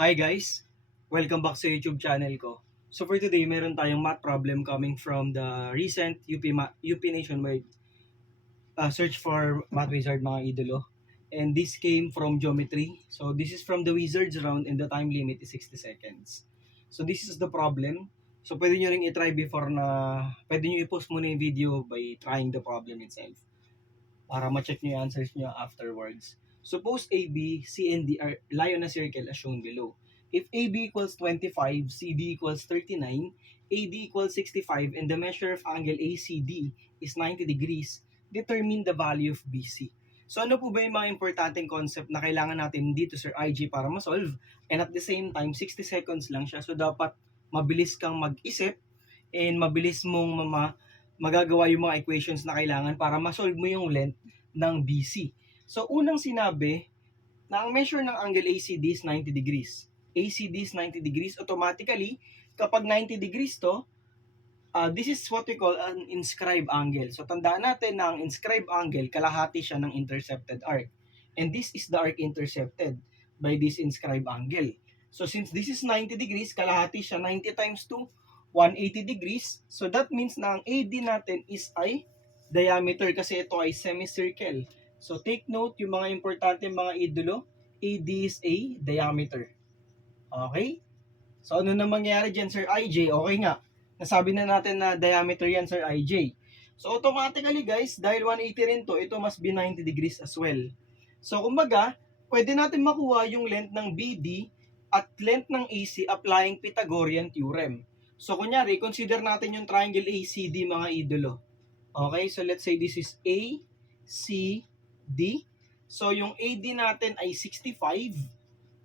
Hi guys! Welcome back sa YouTube channel ko. So for today, meron tayong math problem coming from the recent UP Nationwide search for Math Wizard mga idolo. And this came from geometry. So this is from the Wizards round and the time limit is 60 seconds. So this is the problem. So pwede nyo ring i-try before pwede nyo i-post muna yung video by trying the problem itself para ma-check nyo yung answers nyo afterwards. Suppose AB, C, and D are lie on a circle as shown below. If AB equals 25, CD equals 39, AD equals 65, and the measure of angle ACD is 90 degrees, determine the value of BC. So ano po ba yung mga importanteng concept na kailangan natin dito Sir IG para ma-solve? And at the same time, 60 seconds lang siya. So dapat mabilis kang mag-isip and mabilis mong magagawa yung mga equations na kailangan para ma-solve mo yung length ng BC. So, unang sinabi na ang measure ng angle ACD is 90 degrees. ACD is 90 degrees. Automatically, kapag 90 degrees to, this is what we call an inscribed angle. So, tandaan natin na ang inscribed angle, kalahati siya ng intercepted arc. And this is the arc intercepted by this inscribed angle. So, since this is 90 degrees, kalahati siya, 90 times 2, 180 degrees. So, that means na ang AD natin is ay diameter kasi ito ay semicircle. So, take note yung mga importante mga idolo, AD is a diameter. Okay? So, ano na mangyayari dyan, Sir IJ? Okay nga. Nasabi na natin na diameter yan, Sir IJ. So, automatically, guys, dahil 180 rin to, ito must be 90 degrees as well. So, kumbaga, pwede natin makuha yung length ng BD at length ng AC applying Pythagorean theorem. So, kunyari, consider natin yung triangle ACD, mga idolo. Okay, so let's say this is A, C, D. So, yung AD natin ay 65.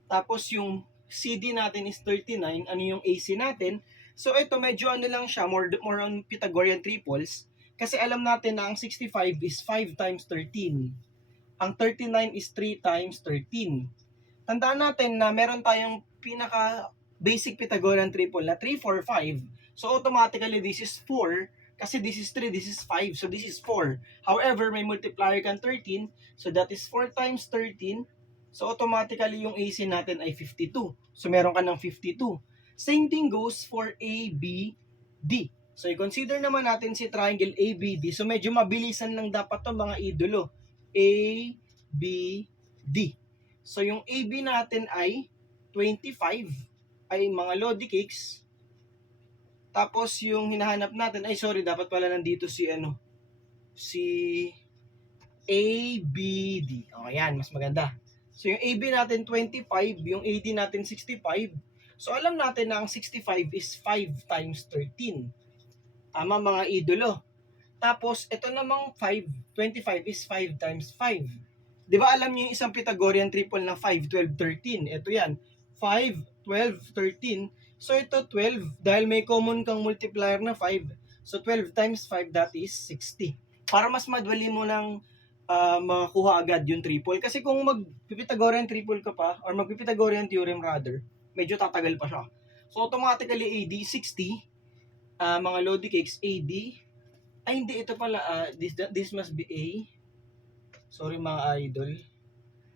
Tapos, yung CD natin is 39. Ano yung AC natin? So, ito medyo ano lang siya, more on Pythagorean triples. Kasi alam natin na ang 65 is 5 times 13. Ang 39 is 3 times 13. Tandaan natin na meron tayong pinaka basic Pythagorean triple na 3, 4, 5. So, automatically, this is 4. Kasi this is 3, this is 5, so this is 4. However, may multiplier kang 13, so that is 4 times 13. So automatically yung AC natin ay 52. So meron ka ng 52. Same thing goes for ABD. So i-consider naman natin si triangle ABD. So medyo mabilisan lang dapat to mga idolo. ABD. So yung AB natin ay 25 ay mga Lodi cakes. Tapos yung hinahanap natin, ay sorry, dapat pala nandito si ABD. O yan, mas maganda. So yung AB natin 25, yung AD natin 65. So alam natin na ang 65 is 5 times 13. Tama mga idolo. Tapos ito namang 25 is 5 times 5. Di ba alam niyo yung isang Pythagorean triple na 5, 12, 13? Ito yan. 5, 12, 13. So ito 12 dahil may common kang multiplier na 5. So 12 times 5 that is 60. Para mas madali mo nang makakuha agad yung triple. Kasi kung mag-Pythagorean triple ka pa or mag-Pythagorean theorem rather, medyo tatagal pa siya. So automatically AD 60, mga Lodi cakes AD, ay hindi ito pala, this must be A. Sorry mga idol.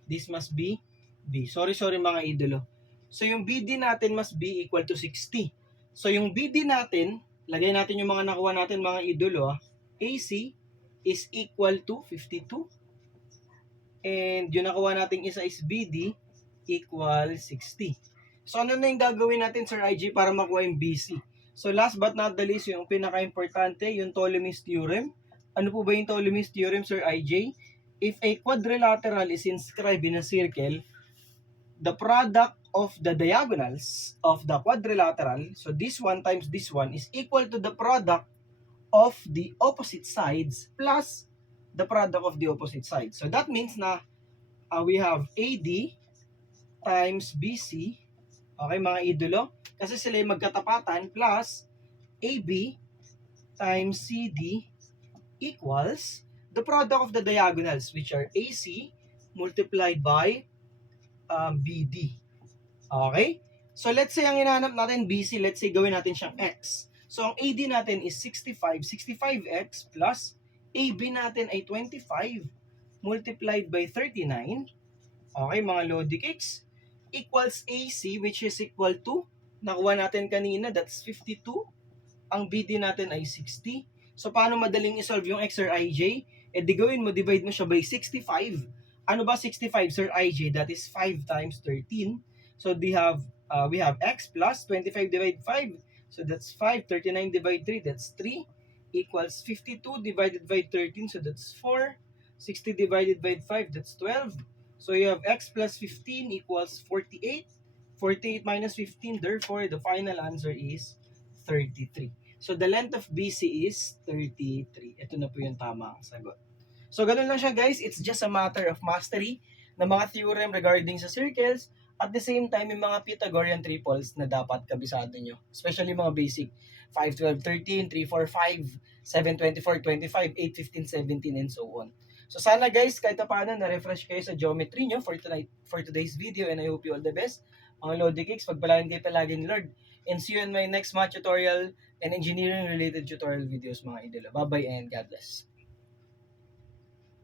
This must be B. Sorry mga idolo. So yung BD natin must be equal to 60. So yung BD natin, lagay natin yung mga nakuha natin mga idolo. AC is equal to 52. And yung nakuha natin isa is BD equal 60. So ano na yung gagawin natin Sir IG para makuha yung BC? So last but not the least, yung pinaka-importante, yung Ptolemy's theorem. Ano po ba yung Ptolemy's theorem Sir IJ? If a quadrilateral is inscribed in a circle, the product of the diagonals of the quadrilateral, so this one times this one, is equal to the product of the opposite sides plus the product of the opposite sides. So that means na we have AD times BC, okay mga idolo, kasi sila yung magkatapatan, plus AB times CD equals the product of the diagonals, which are AC multiplied by BD. Okay? So let's say ang hinahanap natin BC, let's say gawin natin siyang X. So ang AD natin is 65, 65X plus AB natin ay 25 multiplied by 39. Okay mga Lodi cakes. equals AC, which is equal to, nakuha natin kanina, that's 52. Ang BD natin ay 60. So, paano madaling isolve yung X, Sir IJ? E di gawin mo, divide mo siya by 65. Ano ba 65, Sir IJ? That is 5 times 13. So, we have X plus 25 divide 5. So, that's 5. 39 divide 3, that's 3. Equals 52 divided by 13, so that's 4. 60 divided by 5, that's 12. So, you have X plus 15 equals 48. 48 minus 15, therefore, the final answer is 33. So, the length of BC is 33. Ito na po yung tamang sagot. So, ganun lang siya guys. It's just a matter of mastery ng mga theorem regarding sa circles. At the same time, yung mga Pythagorean triples na dapat kabisado nyo. Especially mga basic 5, 12, 13, 3, 4, 5, 7, 24, 25, 8, 15, 17, and so on. So sana guys, kahit paano na-refresh kayo sa geometry nyo for today's video, and I hope you all the best. Mga Lodi Kicks, pagpalain kayo palaging Lord. And see you in my next math tutorial and engineering related tutorial videos mga idolo. Bye-bye and God bless.